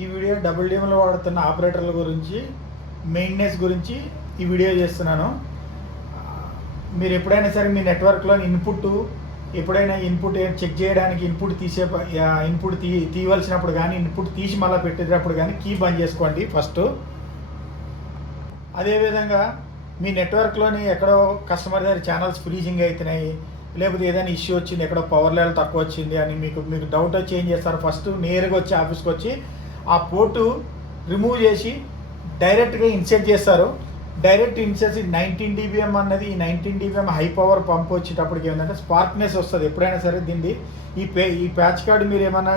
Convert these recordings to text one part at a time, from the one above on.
ఈ వీడియో డబ్ల్యూడిఎంలో వాడుతున్న ఆపరేటర్ల గురించి మెయింటెనెన్స్ గురించి ఈ వీడియో చేస్తున్నాను. మీరు ఎప్పుడైనా సరే మీ నెట్వర్క్లో ఇన్పుట్ ఎప్పుడైనా ఇన్పుట్ చెక్ చేయడానికి ఇన్పుట్ తీయవలసినప్పుడు కానీ ఇన్పుట్ తీసి మళ్ళీ పెట్టేటప్పుడు కానీ కీ బంద్ చేసుకోండి ఫస్ట్. అదేవిధంగా మీ నెట్వర్క్లోని ఎక్కడో కస్టమర్ దగ్గర ఛానల్స్ ఫ్రీజింగ్ అవుతున్నాయి, లేకపోతే ఏదైనా ఇష్యూ వచ్చింది, ఎక్కడో పవర్ లెవెల్ తక్కువ వచ్చింది అని మీకు డౌట్ వచ్చి ఏం చేస్తారు, ఫస్ట్ నేరుగా వచ్చి ఆఫీస్కి వచ్చి ఆ పోర్టు రిమూవ్ చేసి డైరెక్ట్గా ఇన్సెట్ చేస్తారు. డైరెక్ట్ ఇన్సెట్ 19 dBm అన్నది, ఈ 19 dBm హై పవర్ పంప్ వచ్చేటప్పటికి ఏమంటే స్పార్క్నెస్ వస్తుంది. ఎప్పుడైనా సరే దీన్ని ఈ ప్యాచ్ కార్డ్ మీరు ఏమైనా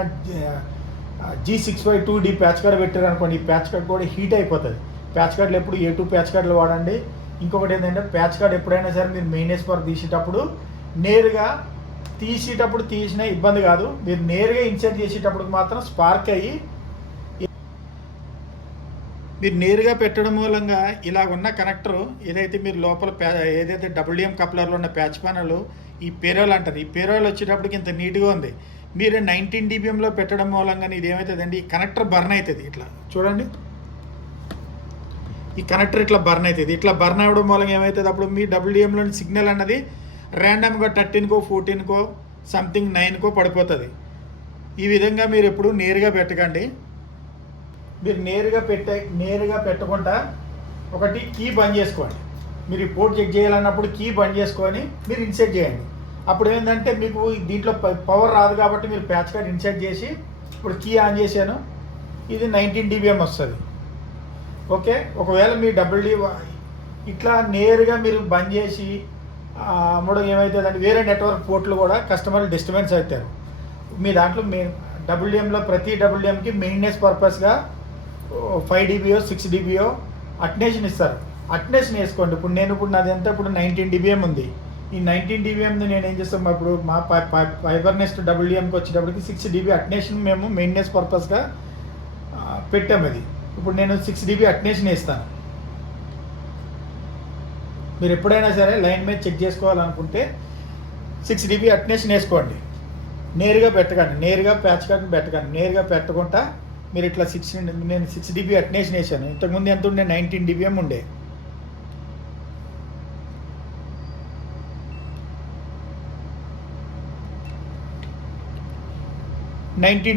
G652D ప్యాచ్ కార్డ్ పెట్టారనుకోండి, ఈ ప్యాచ్ కార్డ్ కూడా హీట్ అయిపోతుంది. ప్యాచ్ కార్డులు ఎప్పుడు A2 ప్యాచ్ కార్డులు వాడండి. ఇంకొకటి ఏంటంటే ప్యాచ్ కార్డ్ ఎప్పుడైనా సరే మీరు మెయింటెనెన్స్ పవర్ తీసేటప్పుడు నేరుగా తీసిన ఇబ్బంది కాదు, మీరు నేరుగా ఇన్సెట్ చేసేటప్పుడు మాత్రం స్పార్క్ అయ్యి మీరు నేరుగా పెట్టడం మూలంగా ఇలా ఉన్న కనెక్టర్ ఏదైతే మీరు లోపల ఏదైతే WM కప్లర్లో ఉన్న ప్యాచ్ ప్యానల్ ఈ పేరోల్ అంటారు, ఈ పేరోల్ వచ్చేటప్పటికి ఇంత నీట్గా ఉంది. మీరు 19 dBmలో పెట్టడం మూలంగా ఇది ఏమవుతుందండి, ఈ కనెక్టర్ బర్న్ అవుతుంది. ఇట్లా చూడండి, ఈ కనెక్టర్ ఇట్లా బర్న్ అవుతుంది. ఇట్లా బర్న్ అవ్వడం మూలంగా ఏమవుతుంది, అప్పుడు మీ WDMలోని సిగ్నల్ అన్నది ర్యాండమ్గా 13కో 14కో సంథింగ్ 9కో పడిపోతుంది. ఈ విధంగా మీరు ఎప్పుడు నేరుగా పెట్టకండి. మీరు నేరుగా పెట్టకుండా ఒకటి కీ బంద్ చేసుకోండి. మీరు ఈ పోర్ట్ చెక్ చేయాలన్నప్పుడు కీ బంద్ చేసుకొని మీరు ఇన్సెట్ చేయండి. అప్పుడు ఏంటంటే మీకు దీంట్లో పవర్ రాదు కాబట్టి మీరు ప్యాచ్ కార్డ్ ఇన్సెట్ చేసి ఇప్పుడు కీ ఆన్ చేశాను, ఇది 19 dBm వస్తుంది. ఓకే, ఒకవేళ మీ ఇట్లా నేరుగా మీరు బంద్ చేసి అమ్మడం ఏమవుతుందంటే వేరే నెట్వర్క్ పోర్ట్లు కూడా కస్టమర్లు డిస్టర్బెన్స్ అవుతారు. మీ దాంట్లో WDMలో ప్రతి WDMకి మెయింటెనెన్స్ పర్పస్గా 5 dBO 6 dBO అటెన్షన్ ఇస్తారు. అటెన్షన్ వేసుకోండి. ఇప్పుడు నాది ఎంత, ఇప్పుడు 19 dBm ఉంది. ఈ 19 dBmని నేను ఏం చేస్తాం, ఇప్పుడు మా ఫైబర్నెస్ట్ WDMకి వచ్చేటప్పటికి 6 dB అటెన్షన్ మేము మెయింటెనెన్స్ పర్పస్గా పెట్టాము. అది ఇప్పుడు నేను 6 dB అటెన్షన్ వేస్తాను. మీరు ఎప్పుడైనా సరే లైన్ మీద చెక్ చేసుకోవాలనుకుంటే 6 dB అటెన్షన్ వేసుకోండి. నేరుగా పెట్టకండి, నేరుగా ప్యాచ్ కార్డ్ని పెట్టకండి. నేరుగా పెట్టకుండా మీరు ఇట్లా నేను 6 dB అటెన్షన్ వేసాను. ఇంతకుముందు ఎంత ఉండే, 19 dBm ఉండే.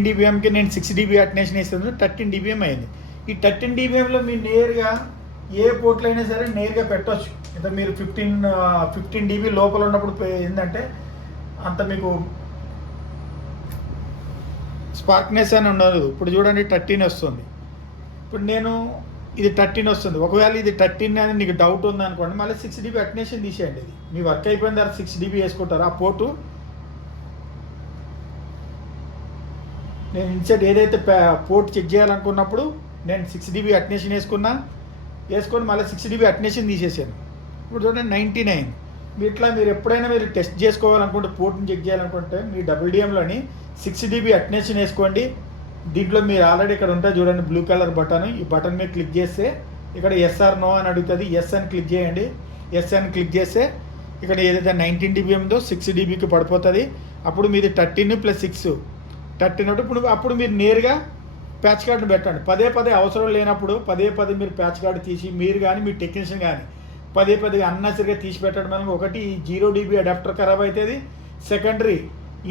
dBmకి నేను 6 dB అటెన్షన్ వేసాను, 13 dBm అయింది. ఈ 13 dBmలో మీరు నేరుగా ఏ పోర్ట్లు అయినా సరే నేరుగా పెట్టవచ్చు. ఇంత మీరు 15 dB లోపల ఉన్నప్పుడు ఏంటంటే అంత మీకు స్పార్క్నెస్ అని ఉండదు. ఇప్పుడు చూడండి 13 వస్తుంది. ఇప్పుడు నేను ఇది 13 వస్తుంది. ఒకవేళ ఇది 13 అని నీకు డౌట్ ఉంది అనుకోండి, మళ్ళీ 6 dB అటెన్షన్ తీసేయండి. ఇది మీ వర్క్ అయిపోయిన తర్వాత 6 dB వేసుకుంటారు. ఆ పోర్టు నేను ఇన్సెట్ ఏదైతే పోర్ట్ చెక్ చేయాలనుకున్నప్పుడు నేను 6 dB అటెన్షన్ వేసుకొని మళ్ళీ 6 dB అటెన్షన్ తీసేసాను. ఇప్పుడు చూడండి 99. మీరు ఎప్పుడైనా మీరు టెస్ట్ చేసుకోవాలనుకుంటే, పోర్ట్ని చెక్ చేయాలనుకుంటే మీ WDMలోని 6 dB అటెన్షన్ వేసుకోండి. దీంట్లో మీరు ఆల్రెడీ ఇక్కడ ఉంటుంది చూడండి బ్లూ కలర్ బటన్, ఈ బటన్ మీద క్లిక్ చేస్తే ఇక్కడ ఎస్ ఆర్ నో అని అడుగుతుంది. ఎస్ అని క్లిక్ చేయండి. ఎస్ అని క్లిక్ చేస్తే ఇక్కడ ఏదైతే 19 dB ఉందో 6 dBకి పడిపోతుంది. అప్పుడు మీది 13 + 6 13. అప్పుడు మీరు నేరుగా ప్యాచ్ కార్డుని పెట్టండి. పదే అవసరం లేనప్పుడు పదే మీరు ప్యాచ్ కార్డు తీసి మీరు కానీ మీ టెక్నీషియన్ కానీ పదే అన్నసరిగా తీసి పెట్టడం వల్ల ఒకటి 0 dB అడాప్టర్ ఖరాబ్ అవుతుంది. సెకండరీ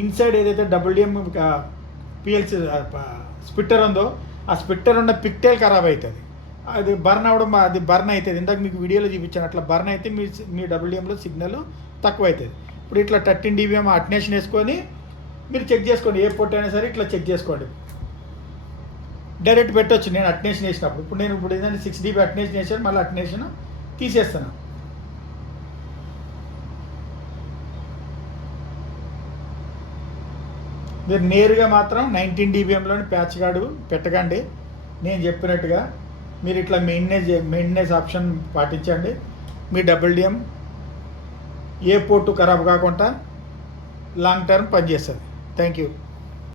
ఇన్సైడ్ ఏదైతే WDM PLC స్పిట్టర్ ఉందో ఆ స్పిట్టర్ ఉన్న పిక్టైల్ ఖరాబ్ అవుతుంది. అది బర్న్ అవుతుంది. ఇందాక మీకు వీడియోలో చూపించాను, అట్లా బర్న్ అయితే మీ WDMలో సిగ్నల్ తక్కువ అవుతుంది. ఇప్పుడు ఇట్లా 13 dBm అటెన్షన్ వేసుకొని మీరు చెక్ చేసుకోండి. ఏ పోర్ట్ అయినా సరే ఇట్లా చెక్ చేసుకోండి. డైరెక్ట్ పెట్టవచ్చు నేను అటెన్షన్ వేసినప్పుడు. ఇప్పుడు ఏంటంటే 6 dB అటెన్షన్ వేసాను, మళ్ళీ అటెన్షన్ తీసేస్తాను. మీరు నేరుగా మాత్రం 19 dBmలోని ప్యాచ్ కార్డు పెట్టకండి. నేను చెప్పినట్టుగా మీరు ఇట్లా మెయింటెనెన్స్ ఆప్షన్ పాటించండి. మీ WDM ఏ పోర్టు ఖరాబ్ కాకుండా లాంగ్ టర్మ్ పనిచేస్తుంది. Thank you.